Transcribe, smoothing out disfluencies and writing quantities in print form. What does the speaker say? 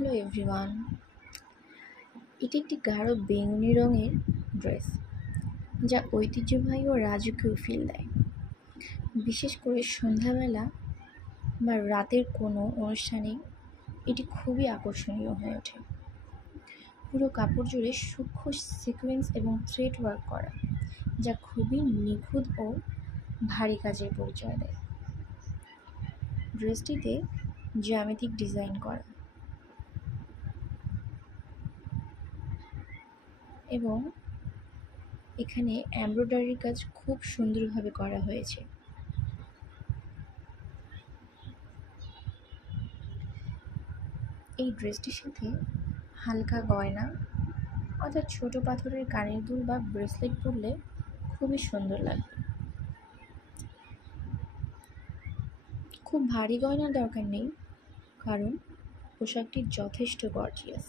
Hello everyone. এটি একটি গাঢ় বেগুনি রঙের ড্রেস, যা ঐতিহ্যবাহী ও রাজকীয় ফিল দেয়। বিশেষ করে সন্ধ্যাবেলা বা রাতের কোনো অনুষ্ঠানে এটি খুবই আকর্ষণীয় হয়ে ওঠে। পুরো কাপড় জুড়ে সূক্ষ্ম সিকোয়েন্স এবং থ্রেড ওয়ার্ক করা, যা খুবই নিখুঁত ও ভারী কাজের পরিচয় দেয়। ড্রেসটিতে জ্যামিতিক ডিজাইন করা এবং এখানে এমব্রয়ডারির কাজ খুব সুন্দরভাবে করা হয়েছে। এই ড্রেসটির সাথে হালকা গয়না অর্থাৎ ছোট পাথরের কানের দুল বা ব্রেসলেট পরলে খুবই সুন্দর লাগবে। খুব ভারী গয়নার দরকার নেই, কারণ পোশাকটি যথেষ্ট গর্জিয়াস।